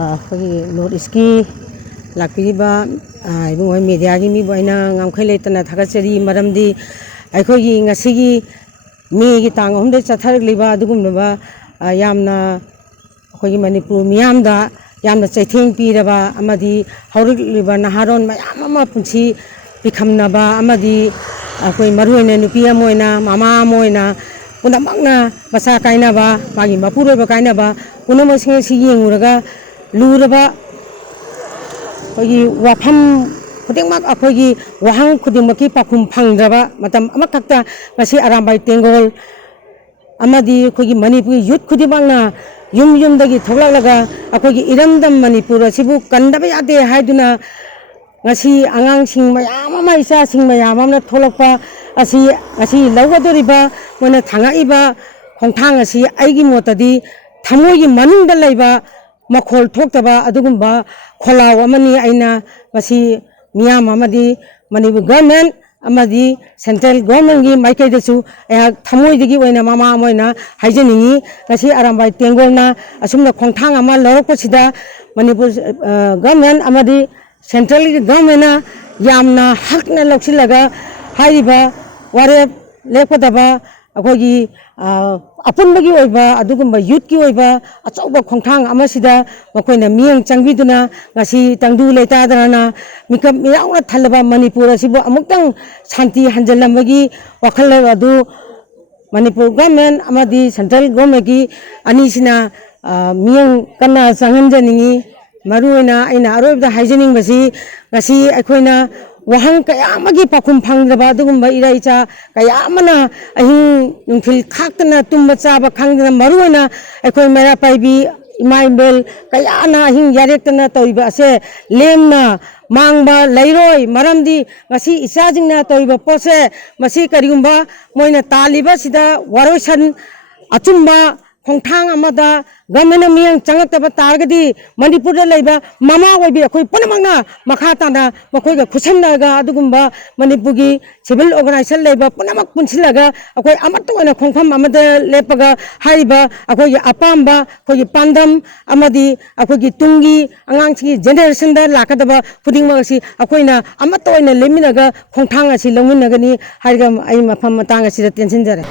North East Lakiba media mi boina ngamkhaletana thagachari maramdi aikhogi ngasigi mi gi tang homde chatharliba adugumba yamna khogi manipur miyamda yamna chaitheng piraba amadi haurikliba naharon mayam ama punchi pikhamnaba amadi akhoi maruine nupi amoina mama amoina punamakna masa kainaba magi mapuroba kainaba punamasing si yenguraga luraba khogi wafam khudingmak akhogi wahang khudingmaki pakhum phangdraba matam amakakta ngasi arambai tengol amadi khogi manipur youth khudimangna yumdagi thoklaklaga akhogi iramdam manipur asibu kandaba yade haiduna ngasi angang sing mayam ama isa sing mayam amna tholakpa asi lawgadoriba mona thangaiba khongthang asi aigi motadi thamoigi manungda laiba makhol thoktaba adugumba kholaw amani aina masi miyam amadi manipur government amadi central government gi maikaidasu thamoidagi oina mama amoina haijaningi ngasi arambai tengolna asumna khongthang ama lorokpasida manipur government amadi central government yamna hakna loksilaga haiba ware lekpadaba akhogi apunbagi oiba adugumba youth ki oiba achauba khongthang amasida makoina miyang changbiduna ngasi tangdu leitadarana mikam yauna thalaba manipur asibu amuktang shanti hanjalambagi wakhal adu manipur government amadi central government ki anisina miyang kana changanjaningi maruina aina aroibda haijening basi ngasi aikoina wahang kaya amagi pakhum phangraba adugumba iraicha kaya amana ahin nungthil khaktana tumba chaba khangdana maruina aikoi mera paibi imaibel kaya ana ahin yarektana toiba ase lemna mangba leiroi maramdi ngasi isajingna toiba pose masi karigumba moina taliba sida waroisan achumba khongthang amada gamena miyang changaktaba targadi manipur da laiba mama oibi akhoi punamangna makha tana makhoi ga khusamnaga adugumba manipugi civil organization laiba punamak punsilaga akhoi amatto oina khongpham amada lepaga haiba akhoi apamba akhoi pandam amadi akhoi tungi angangsigi generation da lakadaba khudingma asi akhoina amatto oina leminaga khongthang asi longminagani haiga ai mafam matang asi da tension jare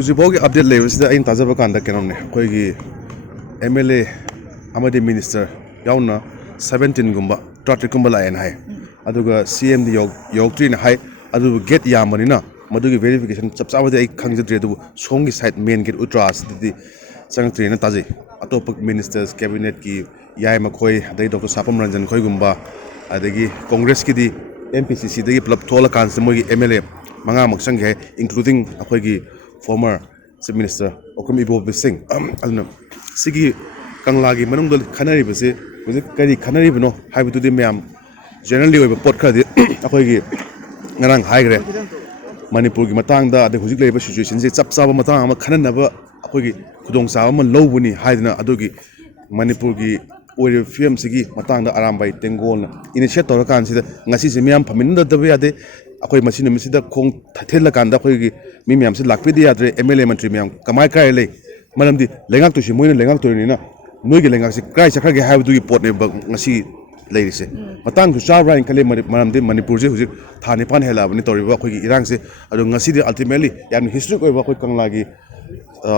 Hujibogi update levels da in tajaba kanda kenamne khoigi MLA amadi minister yauna 17 gumba traffic gumba lain hai aduga CM di yogtri na hai adu gate yamanina madugi verification chapchawade ai khangjadre du songi side main gate utras di sangtri na taji atop ministers cabinet ki yai makhoi dai Dr. Sapam Ranjan khoi gumba adagi congress ki di MPCC dagi club thola kan mogi MLA manga maksang hai including akhoi gi former Chief Minister Okum Ibo Bising alna sigi kanglagi manung dol khanari base kari khanari bino haibu di mayam generally oiba pot khadi akhoi gi ngarang haigre manipur gi matang da ade hujik leiba situation se chapchaba matang ama khananaba akhoi gi khudong sa ama lobuni haidna adogi manipur gi oire film sigi matang da arambai tengol initiate tor kan sida ngasi se mayam phaminda da yade akhoi machine misida khong thela kanda akhoi gi mi myam se lakpidi yadre MLA mantri myam kamai kai le malamdi lengak tu si moina lengak tu ni na noi gi lengak se krai sakha gi haibu gi pot ne ngasi leiri se matang tu cha rain kale malamdi manipur je huji thani pan hela bani toriba akhoi gi irang se adu ngasi de ultimately yam history ko ba akhoi kangla gi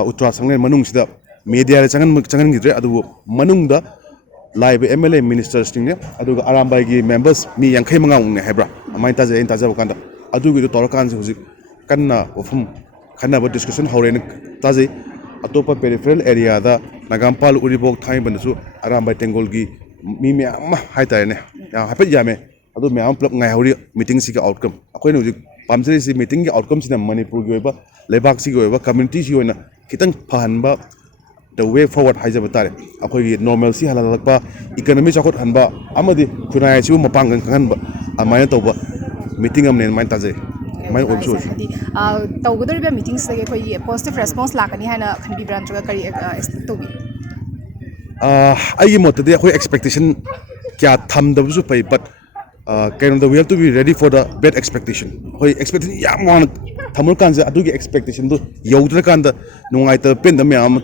uttara sangne manung sida media le changan gi dre adu manung da live MLA ministers ne adu arambai gi members mi yankhai manga ung ne hebra amai ta je in ta ja bakanda adu gi to kan se huji kanna ofum kanna ba discussion hore ne ta je अतोपा peripheral area दा नागामपाल उरिबोक थाइबनसु अरामबाई तेंगोलगी मी ma'am हाइतारेने या हाफे यामे अदो म्याम plug ngaihori meeting सी का outcome अखोइन हुजिक पामजरी सी मीटिंग की आउटकम सिना मणिपुर की ओइबा लेबाक सी की ओइबा कम्युनिटी सी ओइना खितंग फहनबा the way forward हाइजब तारे अखोइ नॉर्मल सी हलालकपा इकोनॉमी चाखोट हनबा अमदि खुनाय सी मपांगन खनबा अमायन तौबा मीटिंग अमने माइन ताजे माइन ओबसु तौगदरिबा मीटिंग से कोई पॉजिटिव रेस्पॉन्स लाकनी है ना खनबी ब्रांच का करी एक्सपेक्ट तोबी आई मोटदे अखोइ एक्सपेक्टेशन क्या थमदबसु पै but we have to be ready for the bad expectation होय एक्सपेक्टेशन याम वान थमर कान से अदुगी एक्सपेक्टेशन दु यौद्र कान द नुंगाइत पेन द म्याम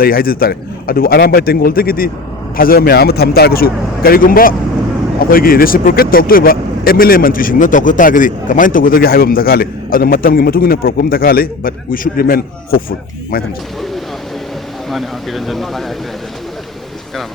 लई हाइज तारे अदु अरामबाई तेंगोल तगिदी थाजर म्याम थम तागसु करिगुंबा अखोइगी रेसिप्रोकेट तोक्तोबा एमएलए मंत्री सिंह तोक तागदी कमाइन तोगदगी हाइबम दकाले अदु मतम गी मतुगिना प्रोग्राम दकाले but we should remain hopeful माइ थम माने किरंजन kana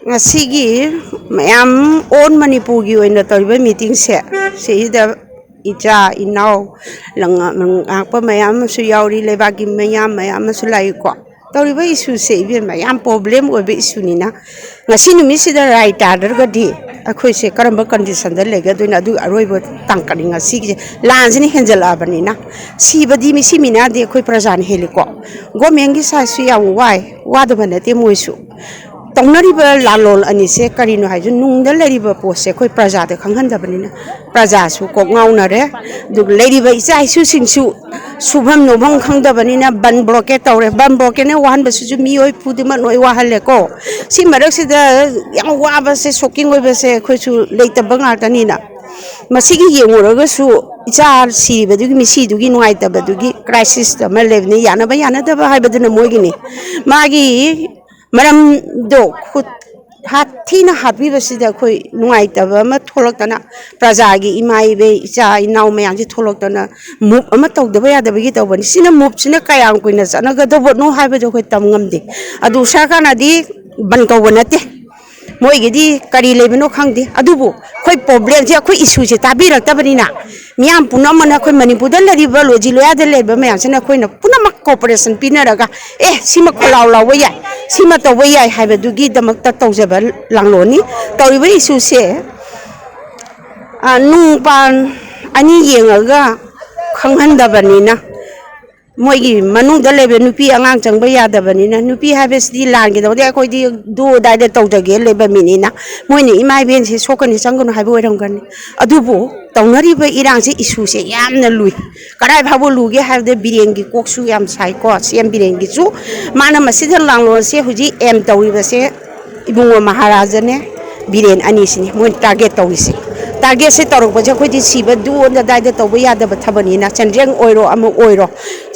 Ngasigi mayam on manipur gi oina tawriba meeting se seida ija inau langakpa mayam su yauri lebagi mayam su lai ko tawriba issue se iben mayam problem obe issue ni na ngasi numi sida right order ga di akhoi se karamba condition da lega doina adu aroibo tangkani ngasi gi lanjini henjala bani na sibadi mi simina de khoi prajan heliko gomengi sa su ya wai wada banate moisu तौनरीब लालोल अनिसे करिनो हाइजु नुंगद लेरिब पोसे कोइ प्रजा दे खंगहनदबनिना प्रजा सु कोगनाउनरे दुग लेरिब इचाइसु सिंसु सुभम नोभम खंगदबनिना बन blockade तौरे बन blockade ने वाहन बसु मियोय फुदिम नोय वाहले को सि मरक सिदा याम वाबसे शॉकिंग ओइबसे खोइसु लेतब ngaतनिना मसिगी येंगुरगसु इचा सिरिबदुगी मिसिदुगी नुआइतबदुगी क्राइसिस तम लेबनि यानदब हाइबदुना मोइगिनि मागी मरम दो खुद हाथीना हाबीबसिदा खोइ नुआइतब अमा थोलक्तना प्रजागी इमाइबे इचा इनाउ मयामजि थोलक्तना मुप अमा तौदब यादबगी तौबनि सिना मुप सिना कयाम कुइना चनगदबनो हाइबदो खोइ तमंगमदे अदु सरकारनादि बन कौबनते मोइगिदि करी लेबनो खंगदे अदुबो खोइ प्रॉब्लम जे खोइ इशू जे ताबिरक्तबनिना मियाम पुनमना खोइ मणिपुरदा लरिबा लोजिलोयादा लेबा मयामसना खोइना पुनमक कोऑपरेशन पिनरगा ए सिमा खोलाव लाव याय सिमा तव याय हाइबदुगी दमकता तौजबा लांगलोनी तौरिबा इशू से नुंगपान अनि येंगगा खंगहनदबनिना मोइगी मनुंगदा लेबे नुपी आंगांग चंगबा यादबनिना नुपी हाइबसदि लांगे दौदे अखोइदि दो दाइदे तौजगे लेबा मिनिना मोइनि इमाइ बेन से सोकनि चंगनो हाइबो ओइरंगनि अदुबो तौनरिबा इरांग से इशू से यामना लुइ कराय भाबो लुगे हाइबदे बिरेंगी कोकसु याम साइको सीएम बिरेंगी चु माना मसिदा लांगलोन से हुजि एम तौरिबा से इबुंगो महाराजने बिरेन अनिसिनि मोइ टारगेट तौरिसे टारगेट से तौरक बजे खोइदि सिबा दुओन दाइदे तौबा यादब थबनिना चंद्रेंग ओइरो अम ओइरो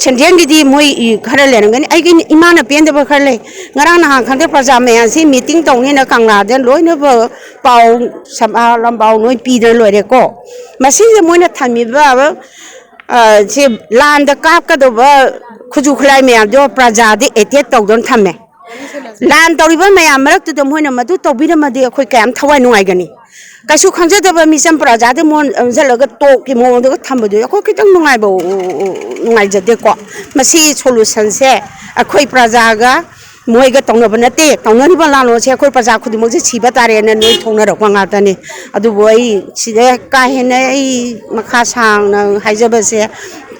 चंद्रेंगिदि मोइ खरा लेरंगनि आइगि इमाना पेंदब खरले ngarang na khande praja mayan si meeting tongni na Kanglada loina ba pau sama lambau noi pider loire ko masi je moina thami ba je land kap ka do ba khuju khlai mayan do praja de etet tawdon thame land tawriba mayan marak tu moina madu tawbira madi khoi kam thawai nuai gani kaisu khangja misam praja de mon jalaga to ki mo do thamba do ko kitang nungai ba nungai jade ko masi solution se akhoi praja ga मोइगा तौनब नते तौनरिबा लानो से अखोइ प्रजा खुदिमो जे छिबा तारे न नोइ थौना रखवा गातने अदुबो आई सिदे काहेने आई मखा सांग न हाइजबा से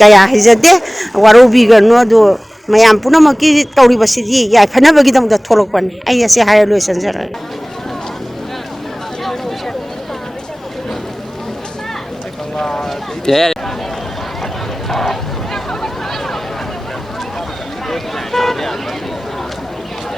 कया हाइजदे वारोबिगनो दो मयाम पुनमकी तौरिबा सिदि याय फनबगी दम द थोलकपन आई असे हाय लोइसन जरा